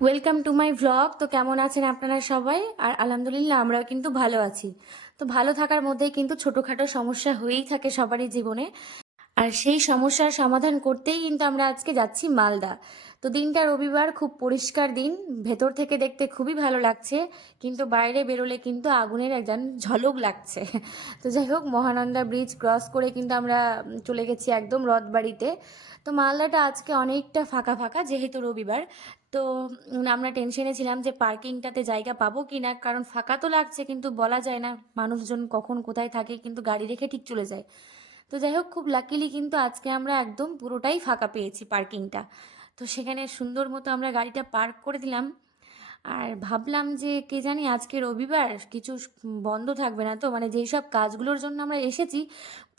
Welcome to my vlog. তো কেমন আছেন আপনারা সবাই? আর আলহামদুলিল্লাহ আমরাও কিন্তু ভালো আছি। তো ভালো থাকার মধ্যেই কিন্তু ছোটোখাটো সমস্যা হয়েই থাকে সবারই জীবনে। আর সেই সমস্যার সমাধান করতেই কিন্তু আমরা আজকে যাচ্ছি মালদা। তো দিনটা রবিবার, খুব পরিষ্কার দিন, ভেতর থেকে দেখতে খুবই ভালো লাগছে, কিন্তু বাইরে বেরোলে কিন্তু আগুনের একজন ঝলক লাগছে। তো যাই হোক, মহানন্দা ব্রিজ ক্রস করে কিন্তু আমরা চলে গেছি একদম রথবাড়িতে। তো মালদাটা আজকে অনেকটা ফাঁকা ফাঁকা, যেহেতু রবিবার। তো আমরা টেনশনে ছিলাম যে পার্কিংটাতে জায়গা পাবো কি না, কারণ ফাঁকা তো লাগছে কিন্তু বলা যায় না মানুষজন কখন কোথায় থাকে, কিন্তু গাড়ি রেখে ঠিক চলে যায়। তো যাই হোক, খুব লাকিলি কিন্তু আজকে আমরা একদম পুরোটাই ফাঁকা পেয়েছি পার্কিংটা। তো সেখানে সুন্দর মতো আমরা গাড়িটা পার্ক করে দিলাম। আর ভাবলাম যে কে জানি আজকে রবিবার কিছু বন্ধ থাকবে না, তো মানে যেই সব কাজগুলোর জন্য আমরা এসেছি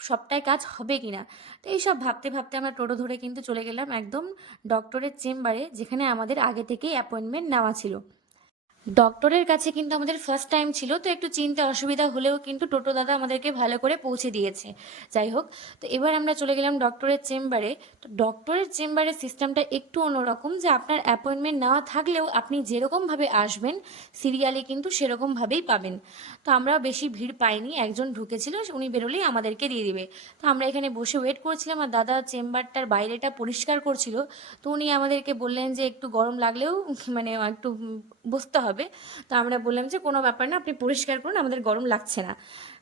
সবটাই কাজ হবে কিনা। তো এইসব ভাবতে ভাবতে আমরা টোটো ধরে কিন্তু চলে গেলাম একদম ডক্টরের চেম্বারে, যেখানে আমাদের আগে থেকেই অ্যাপয়েন্টমেন্ট নেওয়া ছিল। ডক্টরের কাছে কিন্তু আমাদের ফার্স্ট টাইম ছিল, তো একটু চিনতে অসুবিধা হলেও কিন্তু টোটো দাদা আমাদেরকে ভালো করে পৌঁছে দিয়েছে। যাই হোক, তো এবার আমরা চলে গেলাম ডক্টরের চেম্বারে। তো ডক্টরের চেম্বারের সিস্টেমটা একটু অন্যরকম, যে আপনার অ্যাপয়েন্টমেন্ট নেওয়া থাকলেও আপনি যেরকমভাবে আসবেন সিরিয়ালে কিন্তু সেরকমভাবেই পাবেন। তো আমরা বেশি ভিড় পাইনি, একজন ঢুকেছিল, উনি বেরোলেই আমাদেরকে দিয়ে দিবে। তো আমরা এখানে বসে ওয়েট করছিলাম, আর দাদা চেম্বারটার বাইরেটা পরিষ্কার করছিল। তো উনি আমাদেরকে বললেন যে একটু গরম লাগলেও মানে একটু বসতে হবে। তো আমরা বললাম যে কোনো ব্যাপার না, আপনি পরিষ্কার করুন, আমাদের গরম লাগছে না।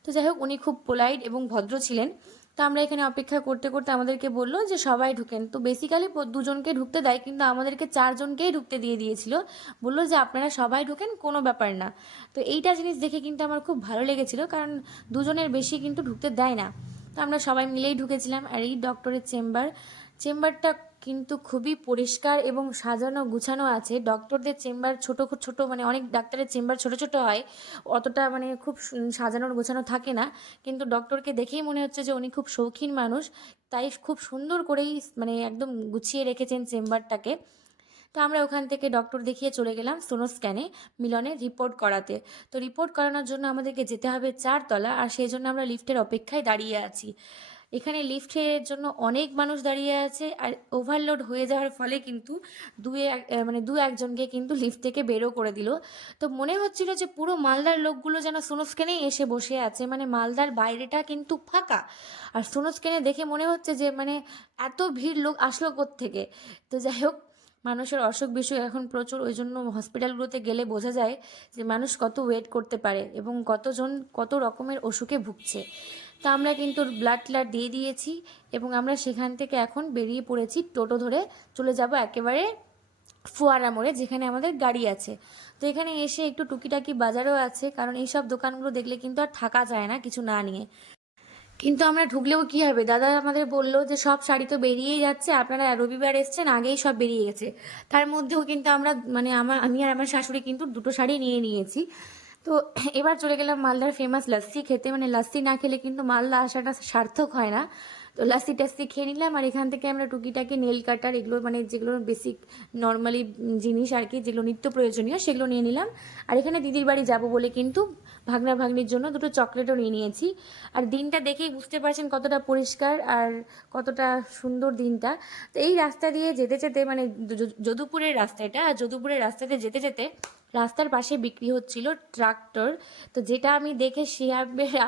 তো যাই হোক, উনি খুব পোলাইট এবং ভদ্র ছিলেন। তো আমরা এখানে অপেক্ষা করতে করতে আমাদেরকে বললো যে সবাই ঢুকেন। তো বেসিক্যালি দুজনকে ঢুকতে দেয়, কিন্তু আমাদেরকে চারজনকেই ঢুকতে দিয়ে দিয়েছিল। বললো যে আপনারা সবাই ঢুকেন, কোনো ব্যাপার না। তো এইটা জিনিস দেখে কিন্তু আমার খুব ভালো লেগেছিল, কারণ দুজনের বেশি কিন্তু ঢুকতে দেয় না। তো আমরা সবাই মিলেই ঢুকেছিলাম। আর এই ডক্টরের চেম্বারটা কিন্তু খুবই পরিষ্কার এবং সাজানো গুছানো আছে। ডক্টরদের চেম্বার ছোট ছোট, মানে অনেক ডাক্তারের চেম্বার ছোট ছোট হয়, অতটা মানে খুব সাজানোর গোছানো থাকে না। কিন্তু ডক্টরকে দেখেই মনে হচ্ছে যে উনি খুব শৌখিন মানুষ, তাই খুব সুন্দর করেই মানে একদম গুছিয়ে রেখেছেন চেম্বারটাকে। তো আমরা ওখান থেকে ডক্টর দেখিয়ে চলে গেলাম সোনোস্ক্যানে মিলনে রিপোর্ট করাতে। তো রিপোর্ট করানোর জন্য আমাদেরকে যেতে হবে 4 তলা, আর সেই জন্য আমরা লিফটের অপেক্ষায় দাঁড়িয়ে আছি। এখানে লিফটের জন্য অনেক মানুষ দাঁড়িয়ে আছে, আর ওভারলোড হয়ে যাওয়ার ফলে কিন্তু দু একজনকে কিন্তু লিফট থেকে বেরো করে দিল। তো মনে হচ্ছিল যে পুরো মালদার লোকগুলো যেন সোনোস্ক্যানেই এসে বসে আছে, মানে মালদার বাইরেটা কিন্তু ফাঁকা, আর সোনোস্ক্যানে দেখে মনে হচ্ছে যে মানে এত ভিড় লোক আসলো কোত্থেকে। তো যাই হোক, মানুষের অসুখ বিসুখ এখন প্রচুর, ওই জন্য হসপিটালগুলোতে গেলে বোঝা যায় যে মানুষ কত ওয়েট করতে পারে এবং কতজন কত রকমের অসুখে ভুগছে। তা আমরা কিন্তু ব্লাড ট্লাড দিয়ে দিয়েছি, এবং আমরা সেখান থেকে এখন বেরিয়ে পড়েছি টোটো ধরে। চলে যাব একেবারে ফোয়ারা মোড়ে, যেখানে আমাদের গাড়ি আছে। তো এখানে এসে একটু টুকিটাকি বাজারও আছে, কারণ এইসব দোকানগুলো দেখলে কিন্তু আর থাকা যায় না কিছু না নিয়ে। কিন্তু আমরা ঢুকলেও কি হবে, দাদা আমাদের বললো যে সব শাড়ি তো বেরিয়েই যাচ্ছে, আপনারা রবিবার এসছেন, আগেই সব বেরিয়ে গেছে। তার মধ্যেও কিন্তু আমরা মানে আমি আর আমার শাশুড়ি কিন্তু দুটো শাড়ি নিয়ে নিয়েছি। তো এবার চলে গেলাম মালদার ফেমাস লাস্সি খেতে, মানে লাস্সি না খেলে কিন্তু মালদা আসাটা সার্থক হয় না। তো লাস্সি টাস্সি খেয়ে নিলাম, আর এখান থেকে আমরা টুকিটাকি নেল কাটার এগুলো, মানে যেগুলো বেসিক নর্মালি জিনিস আর কি, যেগুলো নিত্য প্রয়োজনীয় সেগুলো নিয়ে নিলাম। আর এখানে দিদির বাড়ি যাব বলে কিন্তু ভাগনা ভাগ্নির জন্য দুটো চকলেটও নিয়ে নিয়েছি। আর দিনটা দেখেই বুঝতে পারছেন কতটা পরিষ্কার আর কতটা সুন্দর দিনটা। তো এই রাস্তা দিয়ে যেতে যেতে, মানে যদুপুরের রাস্তা এটা, আর যদুপুরের রাস্তাতে যেতে যেতে রাস্তার পাশে বিক্রি হচ্ছিল ট্রাক্টর। তো যেটা আমি দেখে সে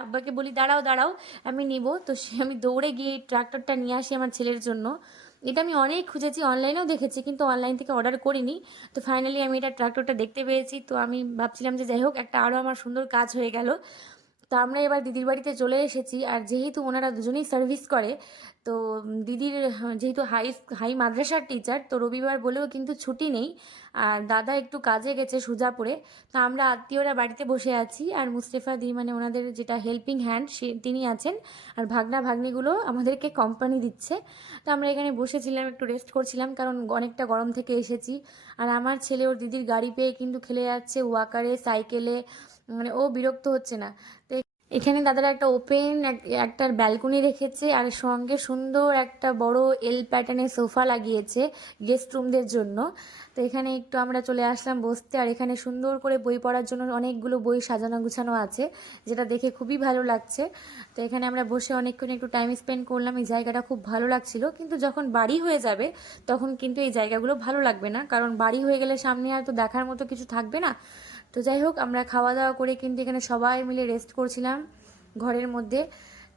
আব্বাকে বলি দাঁড়াও দাঁড়াও, আমি নিব। তো সে আমি দৌড়ে গিয়ে এই ট্রাক্টরটা নিয়ে আসি আমার ছেলের জন্য। এটা আমি অনেক খুঁজেছি, অনলাইনেও দেখেছি, কিন্তু অনলাইন থেকে অর্ডার করিনি। তো ফাইনালি আমি এটা ট্রাক্টরটা দেখতে পেয়েছি, তো আমি ভাবছিলাম যে যাই হোক, একটা আরও আমার সুন্দর কাজ হয়ে গেল। তো আমরা এবার দিদির বাড়িতে চলে এসেছি, আর যেহেতু ওনারা দুজনেই সার্ভিস করে, তো দিদির যেহেতু হাই হাই মাদ্রাসার টিচার, তো রবিবার বলেও কিন্তু ছুটি নেই। আর দাদা একটু কাজে গেছে সুজাপুরে। তো আমরা আত্মীয়রা বাড়িতে বসে আছি, আর মুস্তেফা দি মানে ওনাদের যেটা হেল্পিং হ্যান্ড সে তিনি আছেন, আর ভাগনা ভাগ্নিগুলো আমাদেরকে কোম্পানি দিচ্ছে। তো আমরা এখানে বসেছিলাম, একটু রেস্ট করছিলাম, কারণ অনেকটা গরম থেকে এসেছি। আর আমার ছেলে ওর দিদির গাড়ি পেয়ে কিন্তু খেলে যাচ্ছে ওয়াকারে, সাইকেলে, মানে ও বিরক্ত হচ্ছে না। তো এখানে দাদারা একটা ওপেন একটা ব্যালকনি রেখেছে, আর সঙ্গে সুন্দর একটা বড় এল প্যাটার্নের সোফা লাগিয়েছে গেস্ট রুমদের জন্য। তো এখানে একটু আমরা চলে আসলাম বসতে, আর এখানে সুন্দর করে বই পড়ার জন্য অনেকগুলো বই সাজানো গুছানো আছে, যেটা দেখে খুবই ভালো লাগছে। তো এখানে আমরা বসে অনেকক্ষণ একটু টাইম স্পেন্ড করলাম। এই জায়গাটা খুব ভালো লাগছিল, কিন্তু যখন বাড়ি হয়ে যাবে তখন কিন্তু এই জায়গাগুলো ভালো লাগবে না, কারণ বাড়ি হয়ে গেলে সামনে আর তো দেখার মতো কিছু থাকবে না। তো যাই হোক, আমরা খাওয়া দাওয়া করে কিন্তু এখানে সবাই মিলে রেস্ট করছিলাম ঘরের মধ্যে।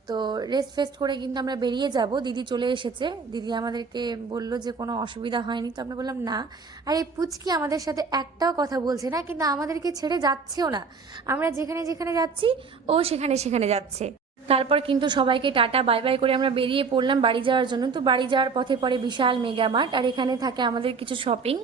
তো রেস্ট ফেস্ট করে কিন্তু আমরা বেরিয়ে যাব। দিদি চলে এসেছে, দিদি আমাদেরকে বলল যে কোনো অসুবিধা হয়নি। তো আমরা বললাম না। আর এই পুচকি আমাদের সাথে একটাও কথা বলছে না, কিন্তু আমাদেরকে ছেড়ে যাচ্ছেও না। আমরা যেখানে যেখানে যাচ্ছি ও সেখানে সেখানে যাচ্ছে। তারপর কিন্তু সবাইকে টাটা বাই বাই করে আমরা বেরিয়ে পড়লাম বাড়ি যাওয়ার জন্য। তো বাড়ি যাওয়ার পথে পরে বিশাল মেগা মার্ট, আর এখানে থাকে আমাদের কিছু শপিং,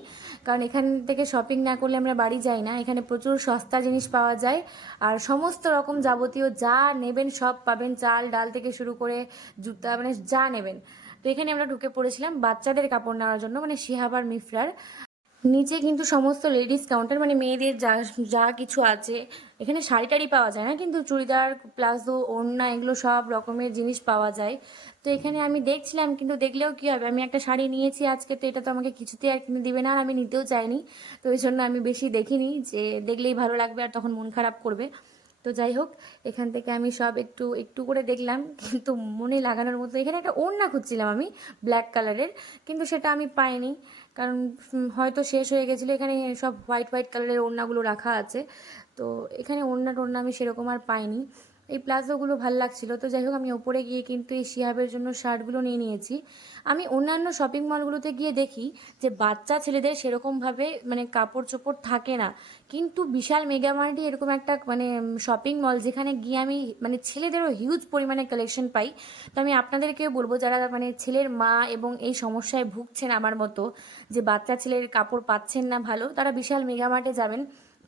কারণ এখান থেকে শপিং না করলে আমরা বাড়ি যাই না। এখানে প্রচুর সস্তা জিনিস পাওয়া যায়, আর সমস্ত রকম যাবতীয় যা নেবেন সব পাবেন, চাল ডাল থেকে শুরু করে জুতা, মানে যা নেবেন। তো এখানে আমরা ঢুকে পড়েছিলাম বাচ্চাদের কাপড় নেওয়ার জন্য, মানে শিহাব আর মিফরার। নিচে কিন্তু সমস্ত লেডিস কাউন্টার, মানে মেয়েদের যা যা কিছু আছে। এখানে শাড়ি টাড়ি পাওয়া যায় না, কিন্তু চুড়িদার, প্লাজো, ওড়না, এগুলো সব রকমের জিনিস পাওয়া যায়। তো এখানে আমি দেখছিলাম, কিন্তু দেখলেও কী হবে, আমি একটা শাড়ি নিয়েছি আজকে, তো এটা তো আমাকে কিছুতেই আর কিনে দিবে না, আর আমি নিতেও চাইনি। তো ওই জন্য আমি বেশি দেখিনি, যে দেখলেই ভালো লাগবে আর তখন মন খারাপ করবে। তো যাই হোক, এখান থেকে আমি সব একটু একটু করে দেখলাম, কিন্তু মনে লাগানোর মতো। এখানে একটা ওড়না খুঁজছিলাম আমি, ব্ল্যাক কালারের, কিন্তু সেটা আমি পাইনি, কারণ হয়তো শেষ হয়ে গেছিলো। এখানে সব হোয়াইট হোয়াইট কালারের ওড়নাগুলো রাখা আছে, তো এখানে ওড়না টোড়না আমি সেরকম আর পাইনি। এই প্লাজোগুলো ভালো লাগছিলো। তো যাই হোক, আমি ওপরে গিয়ে কিন্তু এই শিহাবের জন্য শার্টগুলো নিয়ে নিয়েছি। আমি অন্যান্য শপিং মলগুলোতে গিয়ে দেখি যে বাচ্চা ছেলেদের সেরকমভাবে মানে কাপড় চোপড় থাকে না, কিন্তু বিশাল মেগামার্টে এরকম একটা মানে শপিং মল, যেখানে গিয়ে আমি মানে ছেলেদেরও হিউজ পরিমাণে কালেকশন পাই। তো আমি আপনাদেরকেও বলবো, যারা মানে ছেলের মা এবং এই সমস্যায় ভুগছেন আমার মতো, যে বাচ্চা ছেলের কাপড় পাচ্ছেন না ভালো, তারা বিশাল মেগামার্টে যাবেন।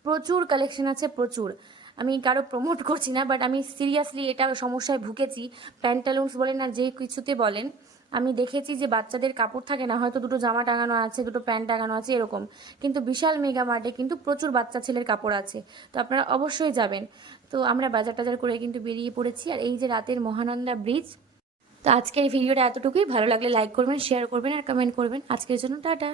প্রচুর কালেকশন আছে, প্রচুর। আমি কারো প্রমোট করছি না, বাট আমি সিরিয়াসলি এটা সমস্যায় ভুগেছি। প্যান্টালুন্স বলেন আর যে কিছুতে বলেন, আমি দেখেছি যে বাচ্চাদের কাপড় থাকে না, হয়তো দুটো জামা টাঙানো আছে, দুটো প্যান্ট টাঙানো আছে এরকম, কিন্তু বিশাল মেগা মার্টে কিন্তু প্রচুর বাচ্চা ছেলের কাপড় আছে। তো আপনারা অবশ্যই যাবেন। তো আমরা বাজার টাজার করে কিন্তু বেরিয়ে পড়েছি, আর এই যে রাতের মহানন্দা ব্রিজ। তো আজকের এই ভিডিওটা এতটুকুই। ভালো লাগলে লাইক করবেন, শেয়ার করবেন আর কমেন্ট করবেন। আজকের জন্য টাটা।